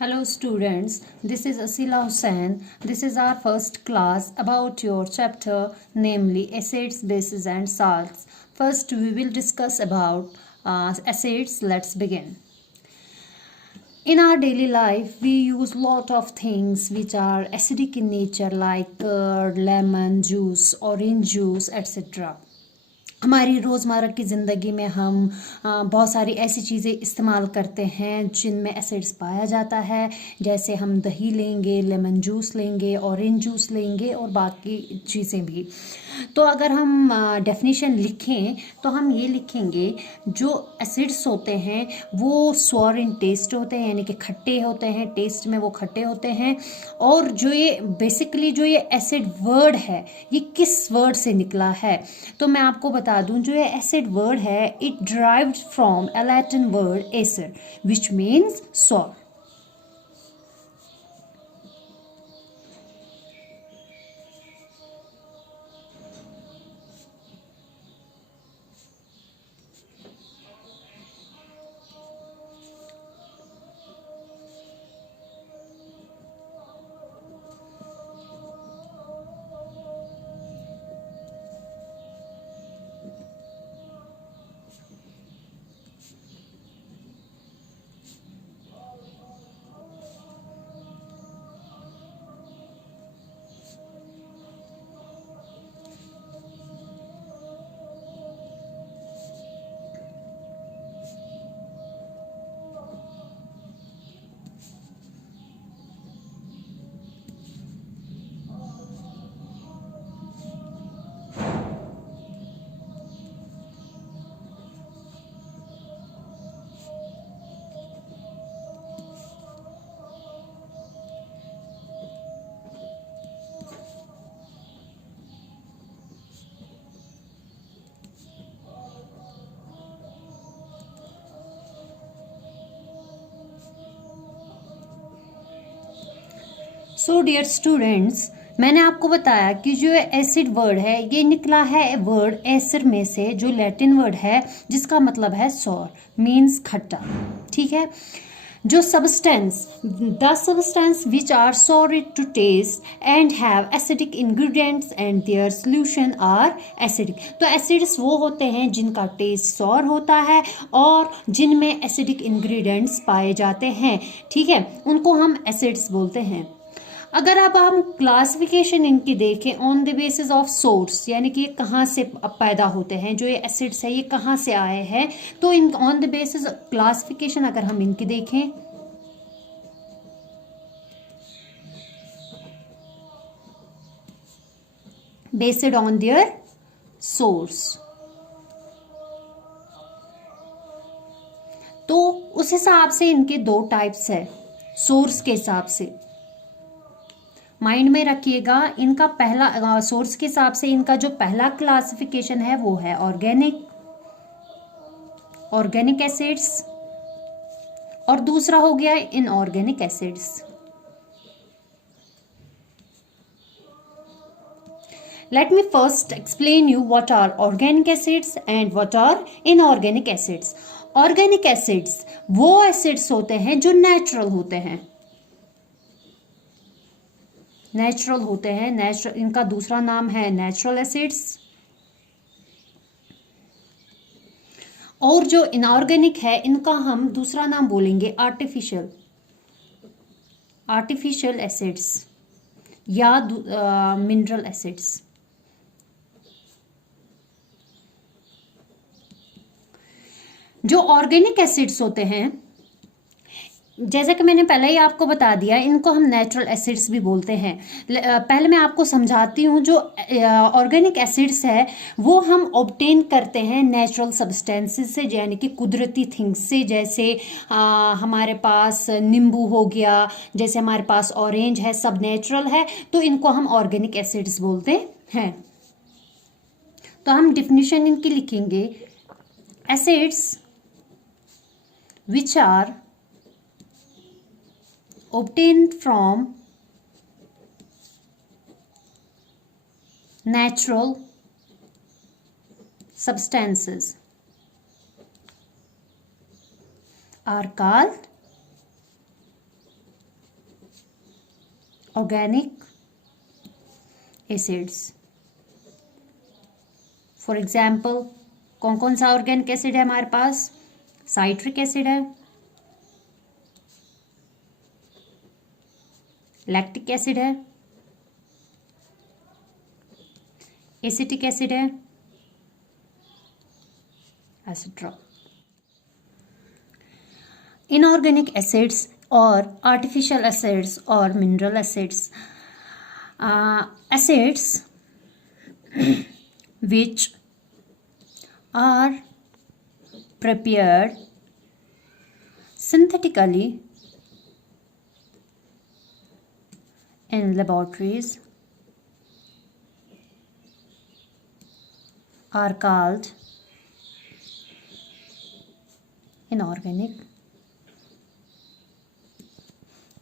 Hello students, this is Asila Hussain. This is our first class about your chapter, namely acids, bases and salts. First we will discuss about acids. Let's begin. In our daily life, we use lot of things which are acidic in nature like curd, lemon juice, orange juice, etc. हमारी रोज़मर्रा की ज़िंदगी में हम बहुत सारी ऐसी चीज़ें इस्तेमाल करते हैं जिनमें एसिड्स पाया जाता है। जैसे हम दही लेंगे, लेमन जूस लेंगे, ऑरेंज जूस लेंगे और बाकी चीज़ें भी। तो अगर हम डेफिनेशन लिखें तो हम ये लिखेंगे, जो एसिड्स होते हैं वो सॉर इन टेस्ट होते हैं, यानी कि खट्टे होते हैं, टेस्ट में वो खट्टे होते हैं। और जो ये बेसिकली जो ये एसिड वर्ड है, ये किस वर्ड से निकला है तो मैं आपको बता दूं, जो ये एसिड वर्ड है it derived from a Latin word acer which means sour. So dear students, मैंने आपको बताया कि जो एसिड वर्ड है ये निकला है वर्ड एसर में से, जो लैटिन वर्ड है जिसका मतलब है सॉर, मीन्स खट्टा। ठीक है। जो substance, the substance which are sour to taste and have acidic ingredients and their solution are acidic. तो एसिड्स वो होते हैं जिनका टेस्ट सॉर होता है और जिनमें एसिडिक इंग्रेडिएंट्स पाए जाते हैं। ठीक है, उनको हम एसिड्स बोलते हैं। अगर अब हम क्लासिफिकेशन इनकी देखें on the basis of source, यानी कि ये कहाँ से पैदा होते हैं, जो ये एसिड्स है ये कहाँ से आए हैं, तो in on the basis classification अगर हम इनकी देखें, बेस्ड ऑन देयर सोर्स, तो उस हिसाब से इनके दो टाइप्स है सोर्स के हिसाब से। माइंड में रखिएगा, इनका पहला सोर्स के हिसाब से इनका जो पहला क्लासिफिकेशन है वो है ऑर्गेनिक एसिड्स, और दूसरा हो गया inorganic acids. Let me first explain you what are organic acids and what are inorganic acids. Organic acids वो एसिड्स होते हैं जो नेचुरल होते हैं, नेचुरल, इनका दूसरा नाम है नेचुरल एसिड्स। और जो इनऑर्गेनिक है इनका हम दूसरा नाम बोलेंगे आर्टिफिशियल एसिड्स या मिनरल एसिड्स। जो ऑर्गेनिक एसिड्स होते हैं, जैसा कि मैंने पहले ही आपको बता दिया, इनको हम नेचुरल एसिड्स भी बोलते हैं। पहले मैं आपको समझाती हूँ। जो ऑर्गेनिक एसिड्स है वो हम ऑब्टेन करते हैं नेचुरल सब्सटेंसेस से, यानी कि कुदरती थिंग्स से। जैसे हमारे पास नींबू हो गया, जैसे हमारे पास ऑरेंज है, सब नेचुरल है, तो इनको हम ऑर्गेनिक एसिड्स बोलते हैं। तो हम डिफिनीशन इनकी लिखेंगे, acids which are obtained from natural substances are called organic acids. For example, कौन कौन सा ऑर्गेनिक एसिड है हमारे पास? साइट्रिक एसिड है, लैक्टिक एसिड है, एसिटिक एसिड है, एसेट्रा. इनऑर्गेनिक एसिड्स और आर्टिफिशियल एसिड्स और mineral acids. Acids which are prepared synthetically in laboratories are called inorganic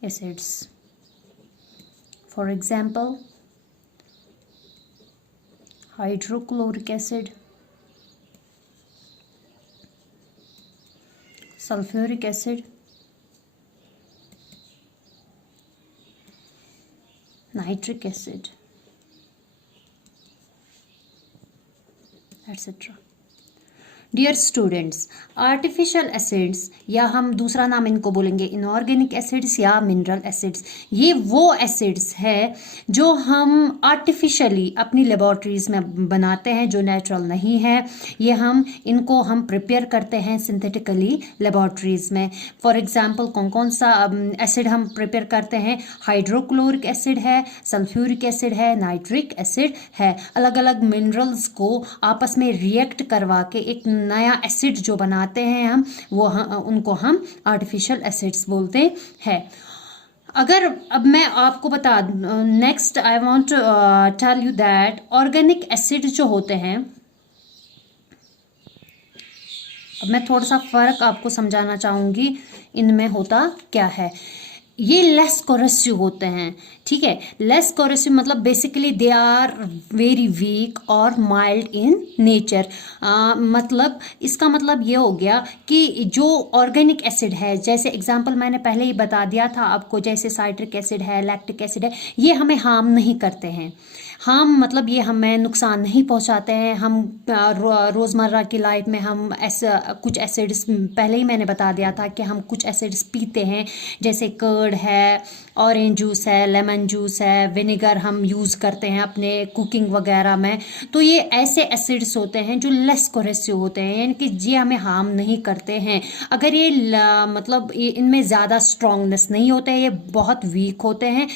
acids. For example, hydrochloric acid, sulfuric acid, nitric acid, etc. Dear students, artificial acids या हम दूसरा नाम इनको बोलेंगे inorganic acids या mineral acids, ये वो एसिड्स है जो हम आर्टिफिशियली अपनी लेबॉर्ट्रीज में बनाते हैं, जो नेचुरल नहीं है. ये इनको हम प्रिपेयर करते हैं सिंथेटिकली लेबॉर्ट्रीज में. फॉर एग्जांपल कौन कौन सा एसिड हम प्रिपेयर करते हैं? हाइड्रोक्लोरिक एसिड है, सल्फ्यूरिक एसिड है, नाइट्रिक एसिड है. अलग अलग मिनरल्स को आपस में रिएक्ट करवा के एक नया एसिड जो बनाते हैं उनको हम आर्टिफिशियल एसिड्स बोलते हैं. अगर अब मैं आपको बता next I want to tell you that organic acid जो होते हैं, अब मैं थोड़ा सा फर्क आपको समझाना चाहूंगी इनमें होता क्या है. ये लेस कोरेसिव होते हैं, ठीक है. लेस कोरेसिव मतलब basically they are very weak और माइल्ड इन नेचर. मतलब इसका मतलब ये हो गया कि जो ऑर्गेनिक एसिड है, जैसे एग्जांपल मैंने पहले ही बता दिया था आपको, जैसे साइट्रिक एसिड है, लैक्टिक एसिड है, ये हमें हार्म नहीं करते हैं. मतलब ये हमें नुकसान नहीं पहुंचाते हैं. हम रोज़मर्रा की लाइफ में हम कुछ एसिड्स, पहले ही मैंने बता दिया था कि हम कुछ एसिड्स पीते हैं, जैसे कर्ड है, ऑरेंज जूस है, लेमन जूस है, विनेगर हम यूज़ करते हैं अपने कुकिंग वगैरह में. तो ये ऐसे एसिड्स होते हैं जो लेस कोरेसिव होते हैं, यानी कि ये हमें हार्म नहीं करते हैं. अगर ये मतलब इनमें ज़्यादा स्ट्रॉन्गनेस नहीं होते हैं, ये बहुत वीक होते हैं,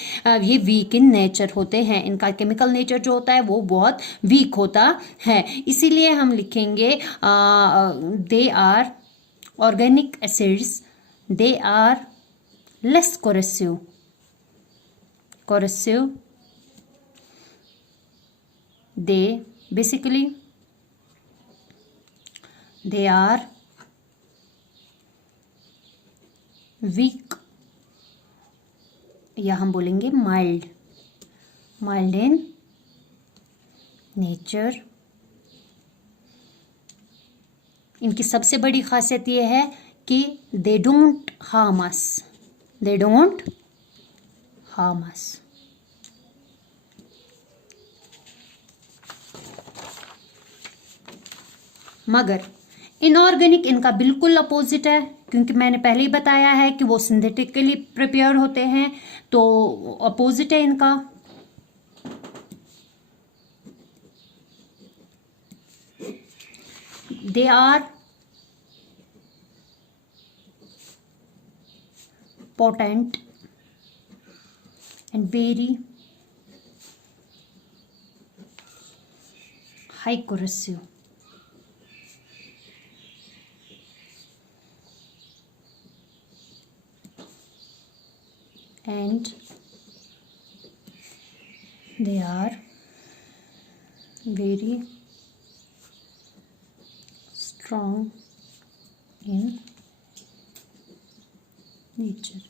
ये वीक इन नेचर होते हैं. इनका केमिकल नेचर जो होता है वो बहुत वीक होता है. इसीलिए हम लिखेंगे they are organic acids, they are less corrosive. They basically they are weak या हम बोलेंगे माइल्ड इन नेचर. इनकी सबसे बड़ी खासियत ये है कि दे डोंट हार्म अस. मगर इनऑर्गेनिक इनका बिल्कुल अपोजिट है, क्योंकि मैंने पहले ही बताया है कि वो सिंथेटिकली प्रिपेयर होते हैं, तो अपोजिट है इनका. They are potent and very high corrosive. And they are very strong in nature.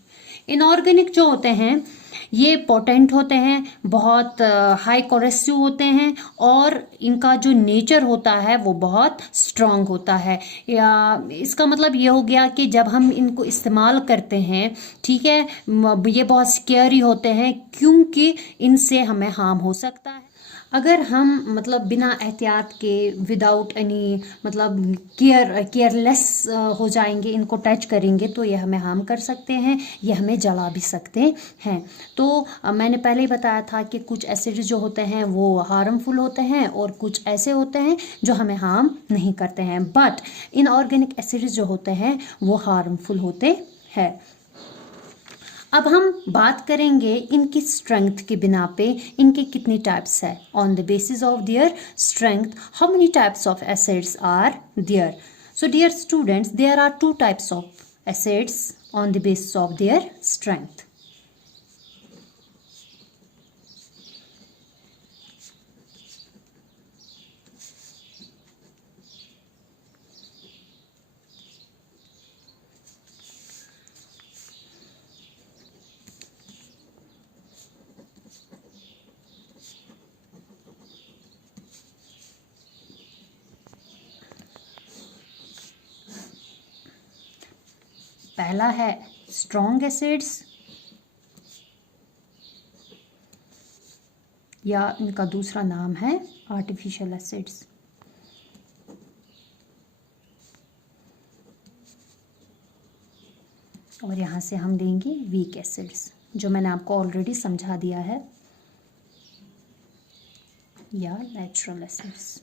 Inorganic जो होते हैं ये पोटेंट होते हैं, बहुत हाई कोरेसिव होते हैं, और इनका जो नेचर होता है वो बहुत स्ट्रांग होता है। या इसका मतलब ये हो गया कि जब हम इनको इस्तेमाल करते हैं, ठीक है, ये बहुत स्केरी होते हैं क्योंकि इनसे हमें हार्म हो सकता है। अगर हम मतलब बिना एहतियात के, विदाउट एनी मतलब केयरलेस हो जाएंगे, इनको टच करेंगे तो ये हमें हार्म कर सकते हैं, ये हमें जला भी सकते हैं। तो मैंने पहले ही बताया था कि कुछ एसिड्स जो होते हैं वो हार्मफुल होते हैं और कुछ ऐसे होते हैं जो हमें हार्म नहीं करते हैं, बट इनऑर्गेनिक एसिड्स जो होते हैं वो हार्मफुल होते हैं। अब हम बात करेंगे इनकी स्ट्रेंथ के बिना पे इनके कितनी टाइप्स है। On the basis of their strength, how many types of acids are there? So dear students, there are two types of acids on the basis of their strength. पहला है स्ट्रॉन्ग एसिड्स, या इनका दूसरा नाम है artificial acids. और यहाँ से हम लेंगे वीक एसिड्स, जो मैंने आपको ऑलरेडी समझा दिया है, या natural acids.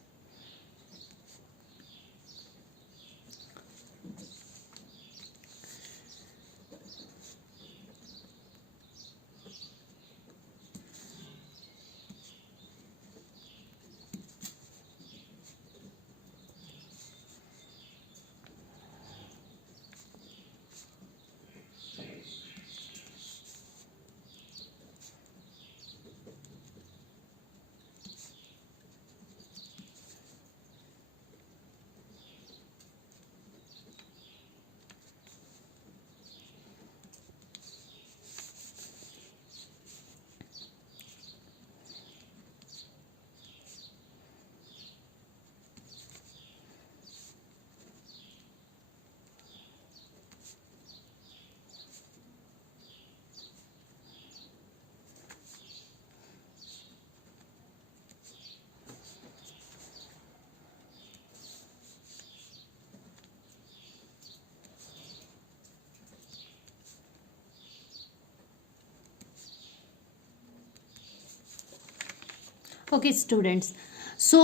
Okay students, so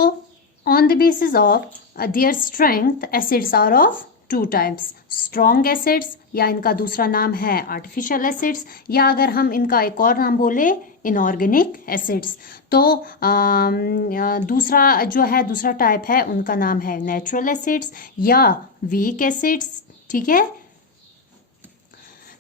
on the basis of their strength, acids are of two types, strong acids, या इनका दूसरा नाम है artificial acids, या अगर हम इनका एक और नाम बोले inorganic acids, तो दूसरा जो है, दूसरा टाइप है, उनका नाम है natural acids या weak acids। ठीक है,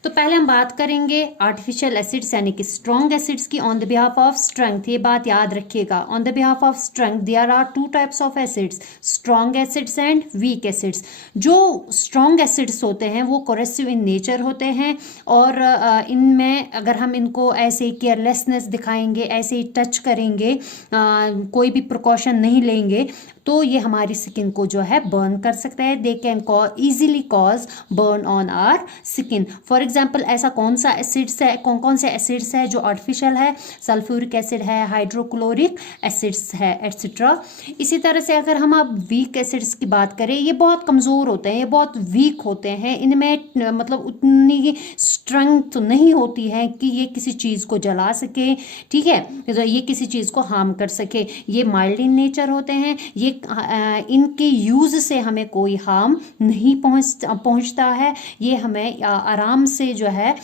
तो पहले हम बात करेंगे आर्टिफिशियल एसिड्स यानी कि स्ट्रॉन्ग एसिड्स की। On the behalf of strength, ये बात याद रखिएगा, on the behalf of strength there are two types of acids, strong acids and weak acids. जो स्ट्रॉन्ग एसिड्स होते हैं वो कोरेसिव इन नेचर होते हैं, और इनमें अगर हम इनको ऐसे केयरलेसनेस दिखाएंगे, ऐसे ही टच करेंगे, कोई भी प्रिकॉशन नहीं लेंगे, तो ये हमारी स्किन को जो है बर्न कर सकता है। They can easily cause burn on our skin. For example, ऐसा कौन सा एसिड्स है, कौन कौन से एसिड्स है जो आर्टिफिशियल है? सल्फ्यूरिक एसिड है, हाइड्रोक्लोरिक एसिड्स है, एट्सेट्रा। इसी तरह से अगर हम अब वीक एसिड्स की बात करें, ये बहुत कमज़ोर होते हैं, ये बहुत वीक होते हैं, इनमें मतलब उतनी स्ट्रेंथ तो नहीं होती है कि ये किसी चीज़ को जला सके, ठीक है, तो ये किसी चीज़ को हार्म कर सके। ये माइल्ड इन नेचर होते हैं, ये इनके यूज़ से हमें कोई हार्म नहीं पहुंचता है, ये हमें आराम से जो है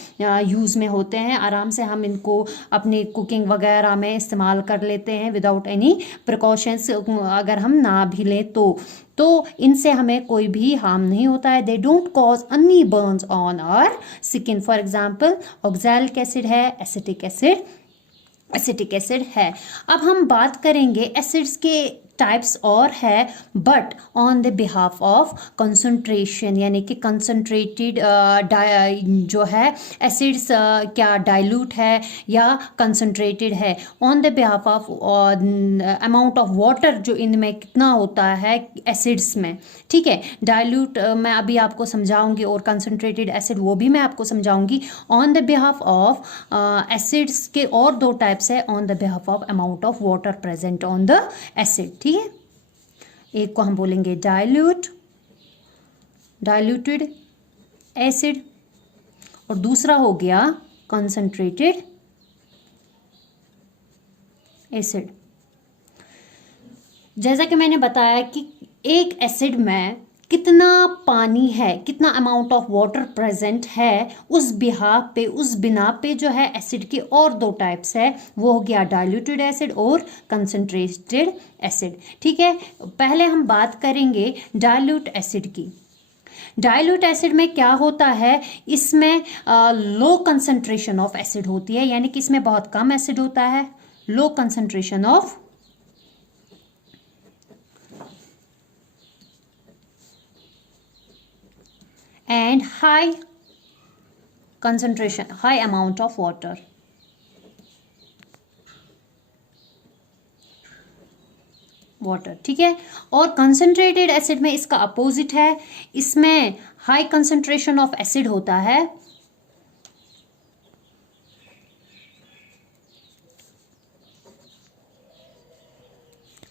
यूज़ में होते हैं, आराम से हम इनको अपनी कुकिंग वगैरह में इस्तेमाल कर लेते हैं विदाउट एनी प्रिकॉशंस। अगर हम ना भी लें तो इनसे हमें कोई भी हार्म नहीं होता है। They don't cause any burns on our skin. For example, oxalic acid है, एसिटिक एसिड है। अब हम बात करेंगे एसिड्स के टाइप्स और है, but on the behalf of concentration, यानी कि कंसंट्रेटेड जो है एसिड्स क्या डाइल्यूट है या कंसंट्रेटेड है, on the behalf of amount of water जो इनमें कितना होता है एसिड्स में, ठीक है। डाइल्यूट मैं अभी आपको समझाऊंगी और कंसंट्रेटेड एसिड वो भी मैं आपको समझाऊंगी। On the behalf of acids के और दो टाइप्स है, on the behalf of amount of water present on the acid, ठीक है। एक को हम बोलेंगे डाइल्यूटेड एसिड और दूसरा हो गया कंसंट्रेटेड एसिड। जैसा कि मैंने बताया कि एक एसिड में कितना पानी है, कितना अमाउंट ऑफ वाटर प्रेजेंट है, उस बिना पे जो है एसिड के और दो टाइप्स है, वो हो गया डाइल्यूटेड एसिड और कंसंट्रेटेड एसिड, ठीक है। पहले हम बात करेंगे डाइल्यूट एसिड की। डाइल्यूट एसिड में क्या होता है, इसमें लो कंसंट्रेशन ऑफ एसिड होती है, यानी कि इसमें बहुत कम एसिड होता है, low concentration of and high concentration, high amount of water. ठीक है। और कंसंट्रेटेड एसिड में इसका अपोजिट है, इसमें हाई कंसंट्रेशन ऑफ एसिड होता है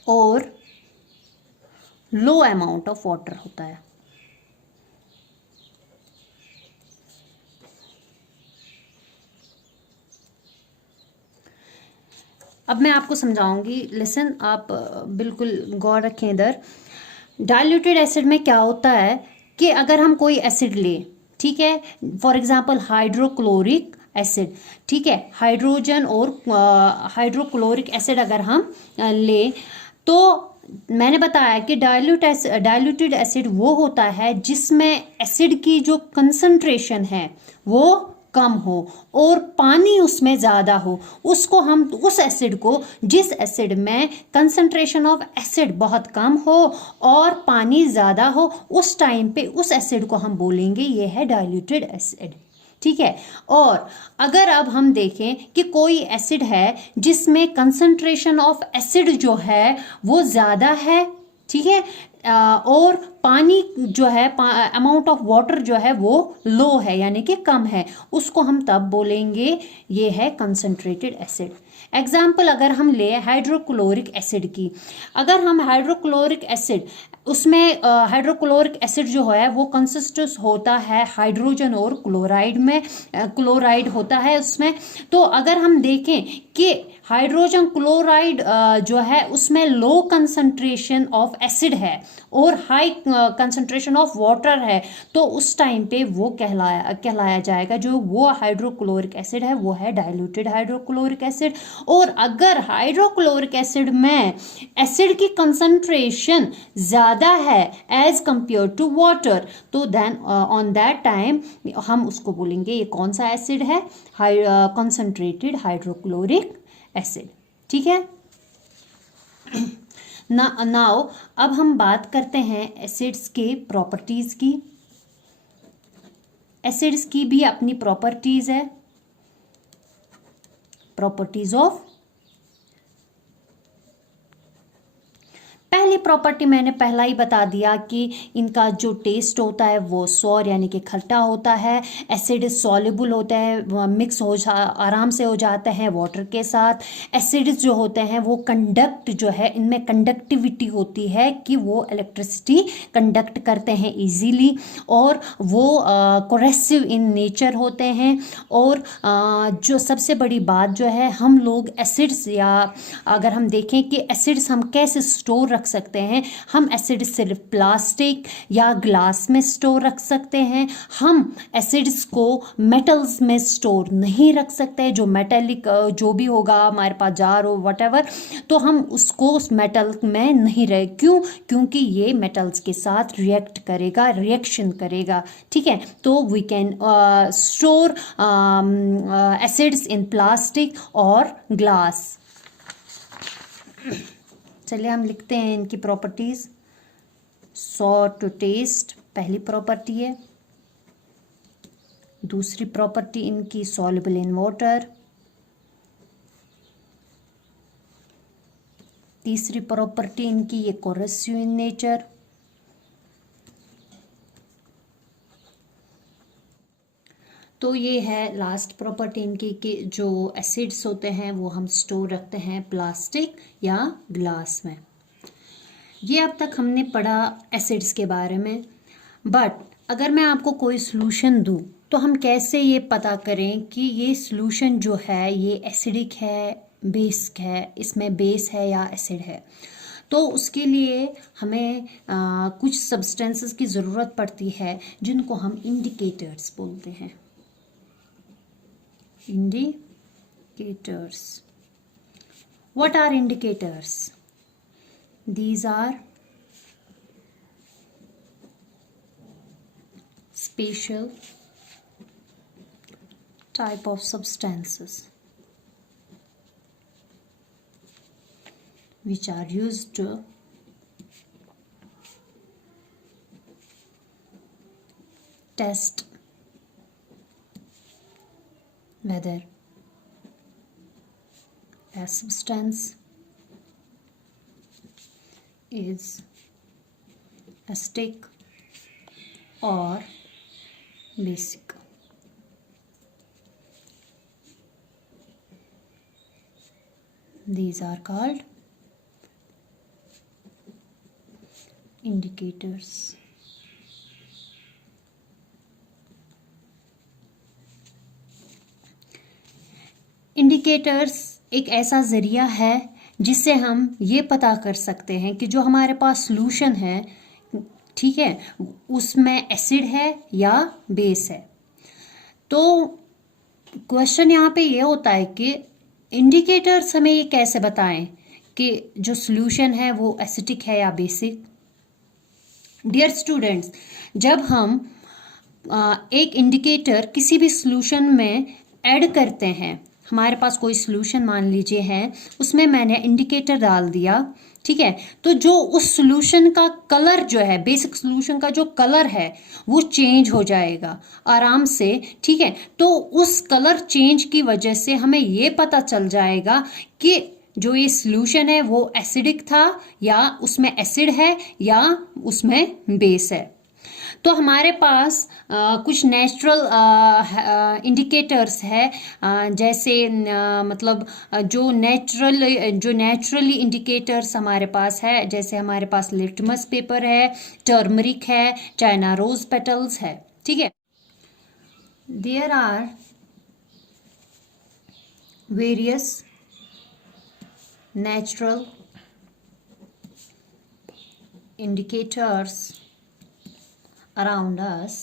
और लो अमाउंट ऑफ वाटर होता है। अब मैं आपको समझाऊंगी, लिसन, आप बिल्कुल गौर रखें इधर। डाइल्यूटेड एसिड में क्या होता है कि अगर हम कोई एसिड लें, ठीक है, फॉर एग्जांपल हाइड्रोक्लोरिक एसिड, ठीक है, हाइड्रोजन और हाइड्रोक्लोरिक एसिड अगर हम लें, तो मैंने बताया कि डाइल्यूटेड एसिड वो होता है जिसमें एसिड की जो कंसंट्रेशन है वो कम हो और पानी उसमें ज़्यादा हो, उसको हम उस एसिड को, जिस एसिड में कंसंट्रेशन ऑफ एसिड बहुत कम हो और पानी ज़्यादा हो, उस टाइम पे उस एसिड को हम बोलेंगे ये है डाइल्यूटेड एसिड, ठीक है। और अगर अब हम देखें कि कोई एसिड है जिसमें कंसंट्रेशन ऑफ एसिड जो है वो ज़्यादा है, ठीक है, और पानी जो है, अमाउंट ऑफ वाटर जो है वो लो है, यानी कि कम है, उसको हम तब बोलेंगे ये है कंसंट्रेटेड एसिड। एग्जाम्पल अगर हम ले हाइड्रोक्लोरिक एसिड की, अगर हम हाइड्रोक्लोरिक एसिड, उसमें हाइड्रोक्लोरिक एसिड जो है वो कंसिस्ट होता है हाइड्रोजन और क्लोराइड में, क्लोराइड होता है उसमें। तो अगर हम देखें कि हाइड्रोजन क्लोराइड जो है उसमें लो कंसंट्रेशन ऑफ एसिड है और हाई कंसंट्रेशन ऑफ वाटर है, तो उस टाइम पे वो कहलाया जाएगा, जो वो हाइड्रोक्लोरिक एसिड है वो है डाइल्यूटेड हाइड्रोक्लोरिक एसिड। और अगर हाइड्रोक्लोरिक एसिड में एसिड की कंसंट्रेशन ज़्यादा है एज कंपेयर टू वाटर, तो देन ऑन दैट टाइम हम उसको बोलेंगे ये कौन सा एसिड है, कंसंट्रेटेड हाइड्रोक्लोरिक एसिड, ठीक है। नाउ अब हम बात करते हैं एसिड्स के प्रॉपर्टीज की। एसिड्स की भी अपनी प्रॉपर्टीज है, प्रॉपर्टीज ऑफ। पहली प्रॉपर्टी मैंने पहला ही बता दिया कि इनका जो टेस्ट होता है वो सॉर यानी कि खट्टा होता है, एसिड सॉल्युबल होता है, मिक्स आराम से हो जाते हैं वाटर के साथ। एसिड्स जो होते हैं वो कंडक्ट जो है, इनमें कंडक्टिविटी होती है कि वो इलेक्ट्रिसिटी कंडक्ट करते हैं इजीली, और वो कोरेसिव इन नेचर होते हैं। और जो सबसे बड़ी बात जो है, हम लोग एसिड्स, या अगर हम देखें कि एसिड्स हम कैसे स्टोर रख सकते हैं, हम एसिड सिर्फ प्लास्टिक या ग्लास में स्टोर रख सकते हैं। हम एसिड्स को मेटल्स में स्टोर नहीं रख सकते, जो मेटेलिक जो भी होगा हमारे पास जार हो व्हाटएवर, तो हम उसको उस मेटल में नहीं रहे। क्यों? क्योंकि ये मेटल्स के साथ रिएक्ट करेगा, रिएक्शन करेगा, ठीक है। तो we can store acids in plastic और ग्लास। चलिए हम लिखते हैं इनकी प्रॉपर्टीज। सॉर टू टेस्ट पहली प्रॉपर्टी है। दूसरी प्रॉपर्टी इनकी सॉल्युबल इन वाटर। तीसरी प्रॉपर्टी इनकी ये कोरेसिव इन नेचर। तो ये है लास्ट प्रॉपर्टी इनकी कि जो एसिड्स होते हैं वो हम स्टोर रखते हैं प्लास्टिक या ग्लास में। ये अब तक हमने पढ़ा एसिड्स के बारे में। बट अगर मैं आपको कोई सॉल्यूशन दूं तो हम कैसे ये पता करें कि ये सॉल्यूशन जो है ये एसिडिक है, बेसिक है, इसमें बेस है या एसिड है। तो उसके लिए हमें कुछ सब्सटेंसेस की ज़रूरत पड़ती है जिनको हम इंडिकेटर्स बोलते हैं। Indicators. What are indicators? These are special type of substances which are used to test whether a substance is acidic or basic. These are called indicators. Indicators एक ऐसा ज़रिया है जिससे हम ये पता कर सकते हैं कि जो हमारे पास सॉल्यूशन है, ठीक है, उसमें एसिड है या बेस है। तो क्वेश्चन यहाँ पे ये होता है कि इंडिकेटर्स हमें ये कैसे बताएं कि जो सॉल्यूशन है वो एसिडिक है या बेसिक। डियर स्टूडेंट्स, जब हम एक इंडिकेटर किसी भी सॉल्यूशन में ऐड करते हैं, हमारे पास कोई सॉल्यूशन मान लीजिए है, उसमें मैंने इंडिकेटर डाल दिया, ठीक है, तो जो उस सॉल्यूशन का कलर जो है, बेसिक सॉल्यूशन का जो कलर है वो चेंज हो जाएगा आराम से, ठीक है। तो उस कलर चेंज की वजह से हमें ये पता चल जाएगा कि जो ये सॉल्यूशन है वो एसिडिक था या उसमें एसिड है या उसमें बेस है। तो हमारे पास कुछ नेचुरल इंडिकेटर्स है, जैसे मतलब जो नेचुरली इंडिकेटर्स हमारे पास है, जैसे हमारे पास लिटमस पेपर है, टर्मरिक है, चाइना रोज पेटल्स है, ठीक है। There are various natural indicators around us.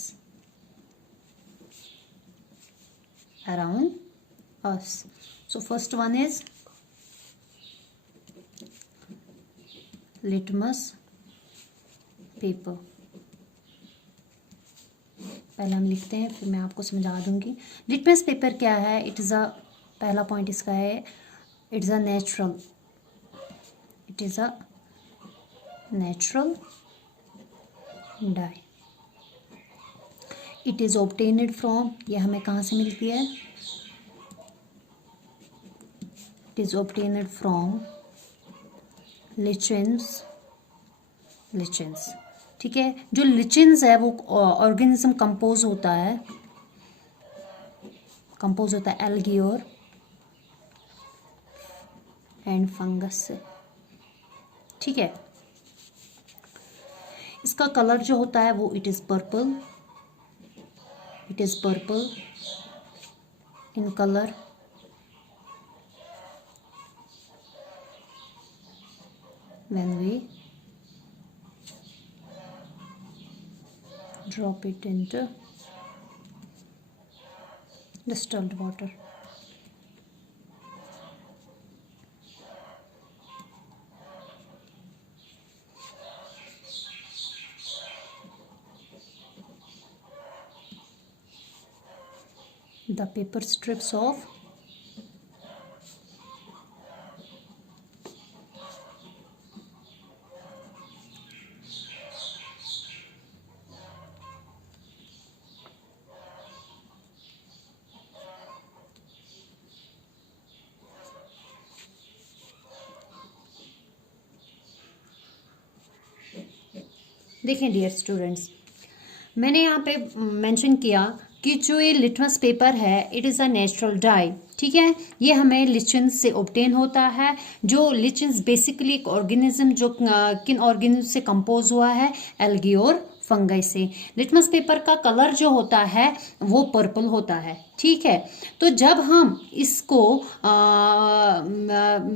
So first one is litmus paper. पहले हम लिखते हैं, फिर मैं आपको समझा दूंगी लिटमस पेपर क्या है। इट इज़ अ, पहला पॉइंट इसका है, it is a natural die. It is obtained from, ये हमें कहाँ से मिलती है, इट इज़ ऑब्टेन्ड फ्रॉम लिचेंस, ठीक है। जो लिचेंस है वो ऑर्गेनिज्म कंपोज होता है एल्गी और एंड फंगस से, ठीक है। इसका कलर जो होता है वो it is purple in colour. when we drop it into distilled water. The paper strips of देखें डियर स्टूडेंट्स, मैंने यहाँ पे मेंशन किया कि जो ये लिटमस पेपर है it is a natural die, ठीक है। ये हमें लिचेंस से ऑब्टेन होता है। जो लिचेंस बेसिकली एक ऑर्गेनिज्म जो किन ऑर्गेनिज्म से कंपोज हुआ है, एल्गी और फंगई से। लिटमस पेपर का कलर जो होता है वो पर्पल होता है, ठीक है। तो जब हम इसको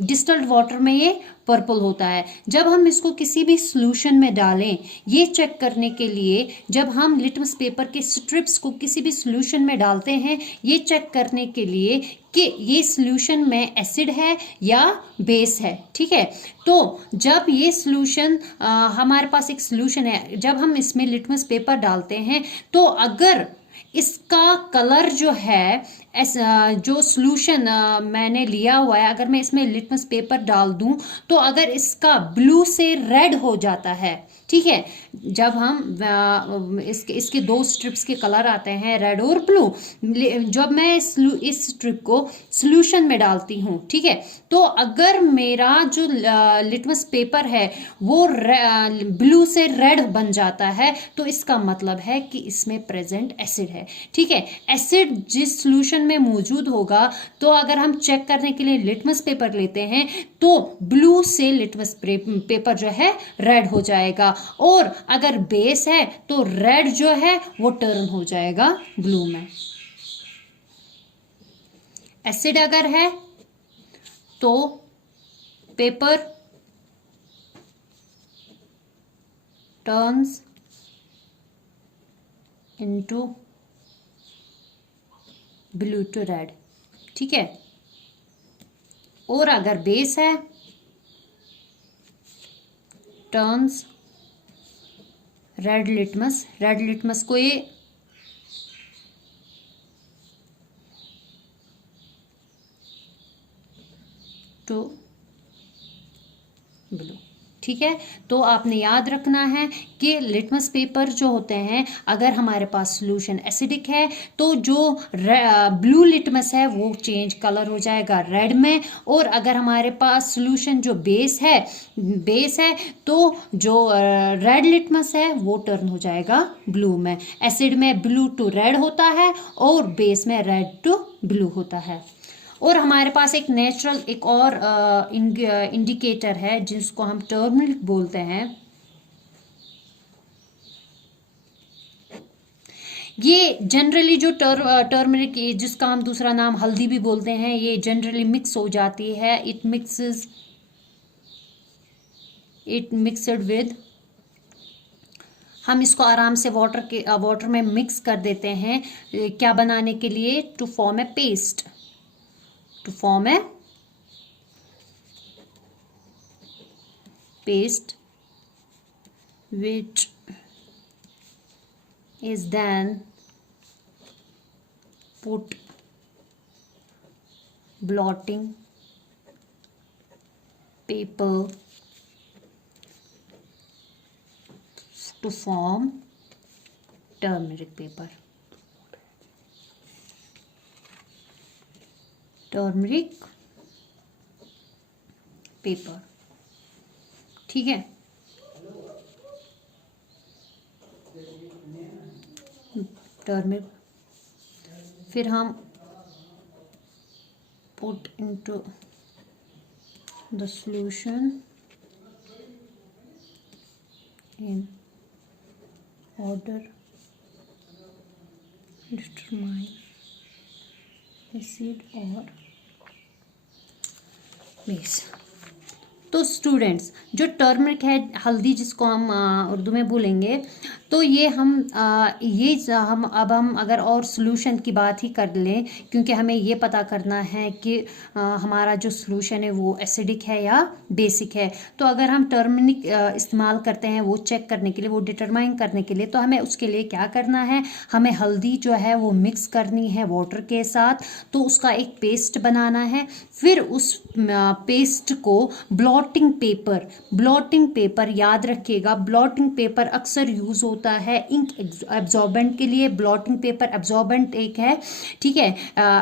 डिस्टिल्ड वाटर में ये पर्पल होता है। जब हम इसको किसी भी सॉल्यूशन में डालें, ये चेक करने के लिए जब हम लिटमस पेपर के स्ट्रिप्स को किसी भी सॉल्यूशन में डालते हैं, ये चेक करने के लिए कि ये सॉल्यूशन में एसिड है या बेस है, ठीक है। तो जब ये सॉल्यूशन हमारे पास एक सॉल्यूशन है, जब हम इसमें लिटमस पेपर डालते हैं तो अगर इसका कलर जो है जो सॉल्यूशन मैंने लिया हुआ है, अगर मैं इसमें लिटमस पेपर डाल दूं तो अगर इसका ब्लू से रेड हो जाता है, ठीक है। जब हम इसके दो स्ट्रिप्स के कलर आते हैं, रेड और ब्लू। जब मैं इस स्ट्रिप को सॉल्यूशन में डालती हूँ, ठीक है, तो अगर मेरा जो लिटमस पेपर है वो ब्लू से रेड बन जाता है तो इसका मतलब है कि इसमें प्रेजेंट एसिड है, ठीक है। एसिड जिस सॉल्यूशन में मौजूद होगा, तो अगर हम चेक करने के लिए लिटमस पेपर लेते हैं तो ब्लू से लिटमस पेपर जो है रेड हो जाएगा, और अगर बेस है तो रेड जो है वो टर्न हो जाएगा ब्लू में। एसिड अगर है तो paper turns into blue to red, ठीक है। और अगर बेस है टर्न्स रेड लिटमस को ये टू ब्लू, ठीक है। तो आपने याद रखना है कि लिटमस पेपर जो होते हैं, अगर हमारे पास सॉल्यूशन एसिडिक है तो जो ब्लू लिटमस है वो चेंज कलर हो जाएगा रेड में, और अगर हमारे पास सॉल्यूशन जो बेस है तो जो रेड लिटमस है वो टर्न हो जाएगा ब्लू में। एसिड में ब्लू टू रेड होता है और बेस में रेड टू ब्लू होता है। और हमारे पास एक नेचुरल एक और इंडिकेटर है जिसको हम टर्मरिक बोलते हैं। ये जनरली जो टर्मरिक जिसका हम दूसरा नाम हल्दी भी बोलते हैं, ये जनरली मिक्स हो जाती है। इट मिक्सड विद, हम इसको आराम से वाटर में मिक्स कर देते हैं, क्या बनाने के लिए, to form a paste, which is then put blotting paper to form turmeric paper, ठीक है। टर्मरिक, फिर हम put into the solution in order determine acid or base। तो स्टूडेंट्स, जो टर्मरिक है, हल्दी जिसको हम उर्दू में बोलेंगे, तो ये हम अब हम अगर और सॉल्यूशन की बात ही कर लें, क्योंकि हमें ये पता करना है कि हमारा जो सॉल्यूशन है वो एसिडिक है या बेसिक है। तो अगर हम टर्मरिक इस्तेमाल करते हैं वो चेक करने के लिए, वो डिटरमाइन करने के लिए, तो हमें उसके लिए क्या करना है, हमें हल्दी जो है वो मिक्स करनी है वाटर के साथ, तो उसका एक पेस्ट बनाना है। फिर उस पेस्ट को ब्लॉटिंग पेपर, याद रखिएगा, ब्लॉटिंग पेपर अक्सर यूज होता होता है इंक एब्जॉर्बेंट के लिए, ब्लॉटिंग पेपर एब्जॉर्बेंट एक है, ठीक है,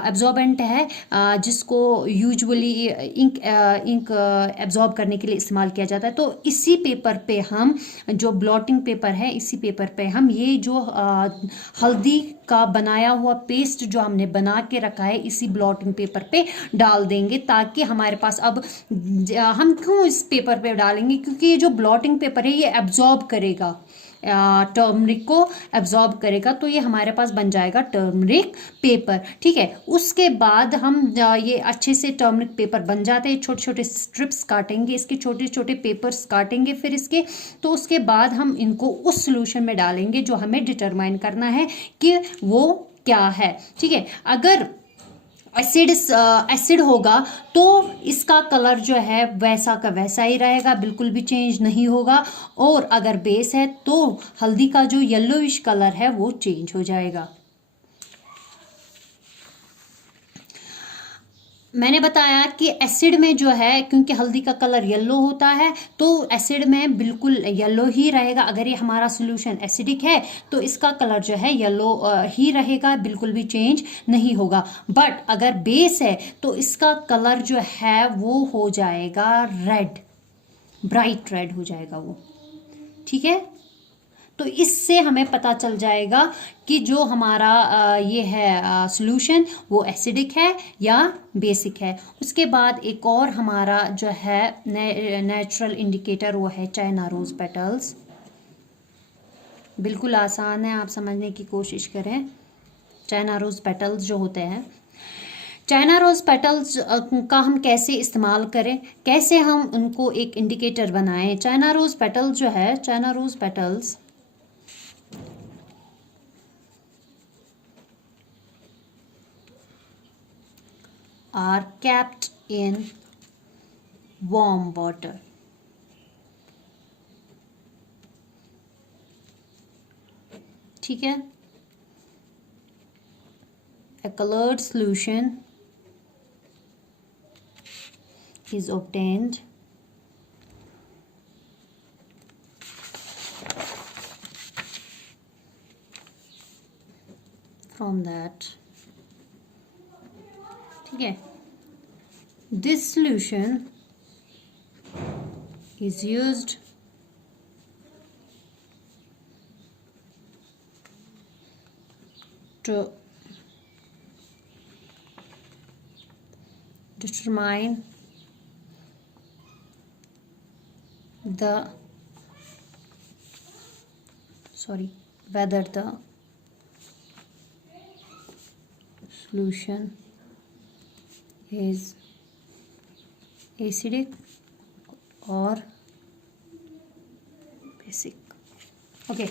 एब्जॉर्बेंट है जिसको यूजुअली इंक एब्जॉर्ब करने के लिए इस्तेमाल किया जाता है। तो इसी पेपर पे हम, जो ब्लॉटिंग पेपर है, इसी पेपर पे हम ये जो हल्दी का बनाया हुआ पेस्ट जो हमने बना के रखा है इसी ब्लॉटिंग पेपर पे डाल देंगे, ताकि हमारे पास अब हम क्यों इस पेपर पे डालेंगे, क्योंकि ये जो ब्लॉटिंग पेपर है ये एब्जॉर्ब करेगा, टर्मरिक को एब्जॉर्ब करेगा, तो ये हमारे पास बन जाएगा टर्मरिक पेपर, ठीक है। उसके बाद हम ये अच्छे से टर्मरिक पेपर बन जाते हैं, छोटे छोटे स्ट्रिप्स काटेंगे, इसके छोटे छोटे पेपर्स काटेंगे फिर इसके, तो उसके बाद हम इनको उस सोल्यूशन में डालेंगे जो हमें डिटरमाइन करना है कि वो क्या है, ठीक है। अगर एसिड होगा तो इसका कलर जो है वैसा का वैसा ही रहेगा, बिल्कुल भी चेंज नहीं होगा, और अगर बेस है तो हल्दी का जो येलोइश कलर है वो चेंज हो जाएगा। मैंने बताया कि एसिड में जो है, क्योंकि हल्दी का कलर येलो होता है, तो एसिड में बिल्कुल येलो ही रहेगा। अगर ये हमारा सॉल्यूशन एसिडिक है तो इसका कलर जो है येलो ही रहेगा, बिल्कुल भी चेंज नहीं होगा। बट अगर बेस है तो इसका कलर जो है वो हो जाएगा रेड, ब्राइट रेड हो जाएगा वो, ठीक है। तो इससे हमें पता चल जाएगा कि जो हमारा ये है सॉल्यूशन वो एसिडिक है या बेसिक है। उसके बाद एक और हमारा जो है नेचुरल इंडिकेटर वो है चाइना रोज पेटल्स। बिल्कुल आसान है, आप समझने की कोशिश करें। चाइना रोज पेटल्स जो होते हैं, चाइना रोज पेटल्स का हम कैसे इस्तेमाल करें, कैसे हम उनको एक इंडिकेटर बनाएं। चाइना रोज पेटल्स जो है, China rose petals are kept in warm water, ठीक है। A colored solution is obtained from that, ठीक है। This solution is used to determine whether the solution is acidic or basic, okay।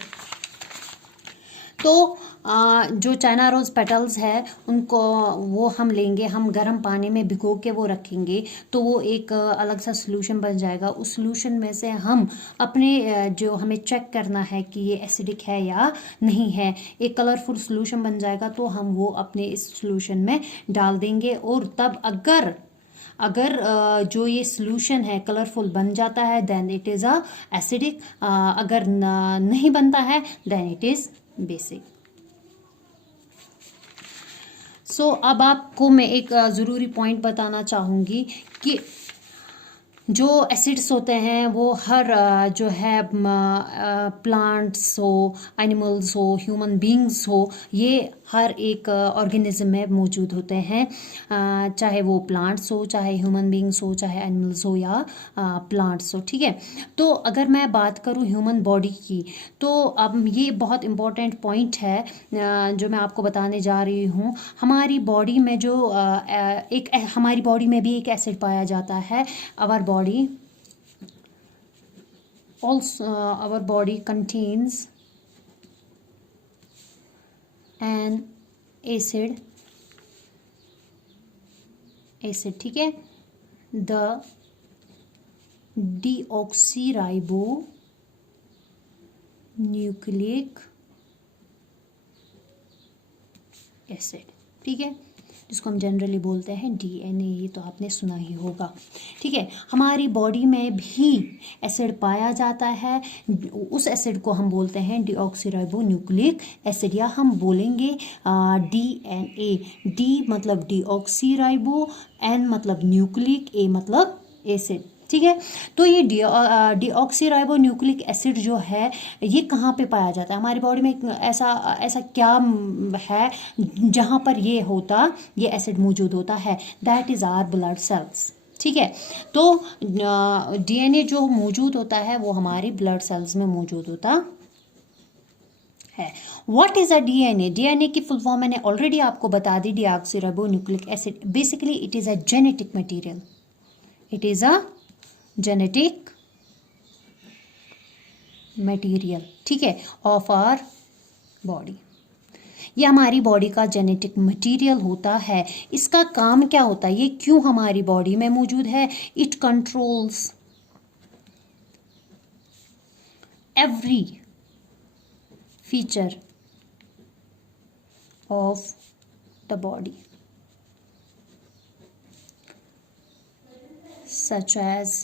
तो जो China rose petals है उनको वो हम लेंगे, हम गर्म पानी में भिगो के वो रखेंगे, तो वो एक अलग सा सॉल्यूशन बन जाएगा। उस सॉल्यूशन में से हम अपने जो हमें चेक करना है कि ये एसिडिक है या नहीं है, एक कलरफुल सॉल्यूशन बन जाएगा, तो हम वो अपने इस सॉल्यूशन में डाल देंगे। और तब अगर जो ये सॉल्यूशन है कलरफुल बन जाता है then it is a acidic, अगर नहीं बनता है then it is basic. So अब आपको मैं एक ज़रूरी पॉइंट बताना चाहूँगी कि जो एसिड्स होते हैं वो हर जो है प्लांट्स हो, एनिमल्स हो, ह्यूमन बींग्स हो, ये हर एक ऑर्गेनिज्म में मौजूद होते हैं, चाहे वो प्लांट्स हो, चाहे ह्यूमन बींग्स हो, चाहे एनिमल्स हो या प्लांट्स हो, ठीक है। तो अगर मैं बात करूँ ह्यूमन बॉडी की, तो अब ये बहुत इम्पोर्टेंट पॉइंट है जो मैं आपको बताने जा रही हूँ। हमारी बॉडी में जो हमारी बॉडी में भी एक एसिड पाया जाता है। Our body contains an acid, ठीक है, the deoxyribonucleic acid, ठीक है। जिसको हम जनरली बोलते हैं डीएनए। ये तो आपने सुना ही होगा, ठीक है। हमारी बॉडी में भी एसिड पाया जाता है, उस एसिड को हम बोलते हैं डीऑक्सीराइबोन्यूक्लिक एसिड, या हम बोलेंगे डीएनए। डी मतलब डीऑक्सीराइबो, एन मतलब न्यूक्लिक, ए मतलब एसिड, ठीक है। तो ये डीऑक्सीराइबोन्यूक्लिक एसिड जो है ये कहाँ पे पाया जाता है हमारी बॉडी में? ऐसा ऐसा क्या है जहाँ पर ये एसिड मौजूद होता है? That is our blood cells, ठीक है। तो डीएनए जो मौजूद होता है वो हमारी ब्लड सेल्स में मौजूद होता है। What is a DNA? DNA की फुल फॉर्म मैंने ऑलरेडी आपको बता दी, deoxyribonucleic acid. Basically it is a genetic material, it is a genetic material, ठीक है, ऑफ आवर बॉडी। ये हमारी बॉडी का जेनेटिक मटेरियल होता है। इसका काम क्या होता है? ये क्यों हमारी बॉडी में मौजूद है? It controls every feature of the body, such as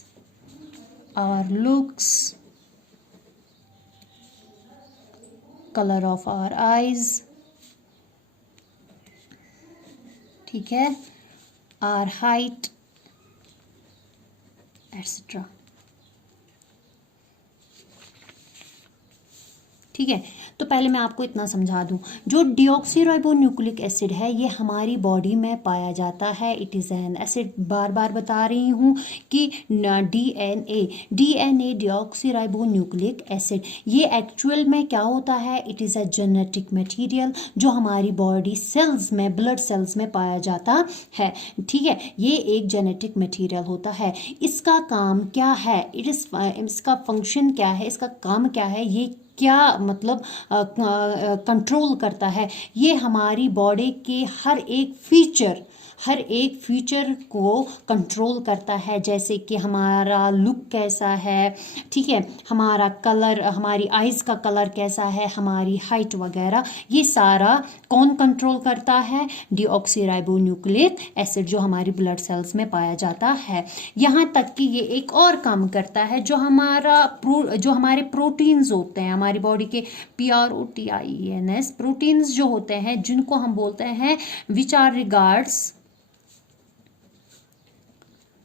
our looks, color of our eyes, ठीक है, our height, etc. ठीक है। तो पहले मैं आपको इतना समझा दूं, जो डीऑक्सीराइबोन्यूक्लिक एसिड है ये हमारी बॉडी में पाया जाता है। इट इज़ एन एसिड, बार बार बता रही हूँ कि डीएनए डीऑक्सीराइबोन्यूक्लिक एसिड, ये एक्चुअल में क्या होता है? It is a genetic material जो हमारी बॉडी सेल्स में, ब्लड सेल्स में पाया जाता है, ठीक है। ये एक जेनेटिक मटेरियल होता है। इसका काम क्या है? इसका फंक्शन क्या है? इसका काम क्या है? ये क्या मतलब कंट्रोल करता है? ये हमारी बॉडी के हर एक फीचर को कंट्रोल करता है, जैसे कि हमारा लुक कैसा है, ठीक है, हमारा कलर, हमारी आइज का कलर कैसा है, हमारी हाइट वगैरह, ये सारा कौन कंट्रोल करता है? डीऑक्सीराइबोन्यूक्लिक एसिड जो हमारी ब्लड सेल्स में पाया जाता है। यहाँ तक कि ये एक और काम करता है, जो हमारे प्रोटीन्स होते हैं हमारी बॉडी के, PROTINS प्रोटीन्स जो होते हैं, जिनको हम बोलते हैं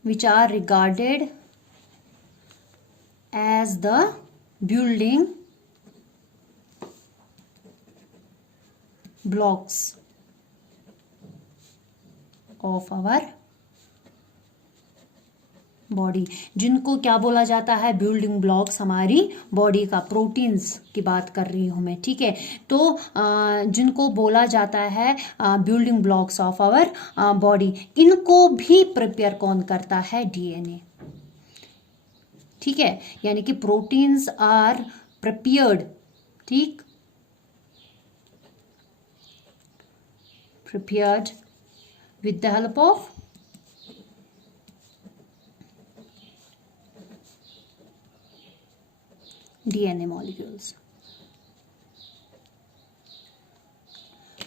which are regarded as the building blocks of our body. जिनको क्या बोला जाता है? बिल्डिंग ब्लॉक्स हमारी बॉडी का, प्रोटीन्स की बात कर रही हूँ मैं, ठीक है। तो जिनको बोला जाता है building blocks of our body, इनको भी प्रिपेयर कौन करता है? डीएनए, ठीक है। यानी कि प्रोटीन्स आर प्रिपेयर्ड, ठीक, prepared with the help of DNA molecules.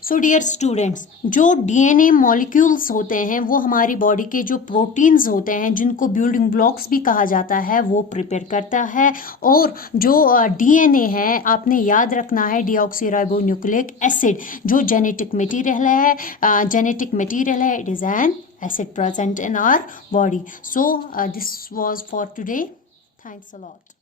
So dear students, जो डीएनए मॉलिक्यूल्स होते हैं वो हमारी बॉडी के जो प्रोटीन्स होते हैं, जिनको बिल्डिंग ब्लॉक्स भी कहा जाता है, वो प्रिपेयर करता है। और जो डीएनए है, आपने याद रखना है, डीऑक्सीराइबोन्यूक्लिक एसिड जो जेनेटिक मटेरियल है, it is an acid present in our body. So this was for today, thanks a lot.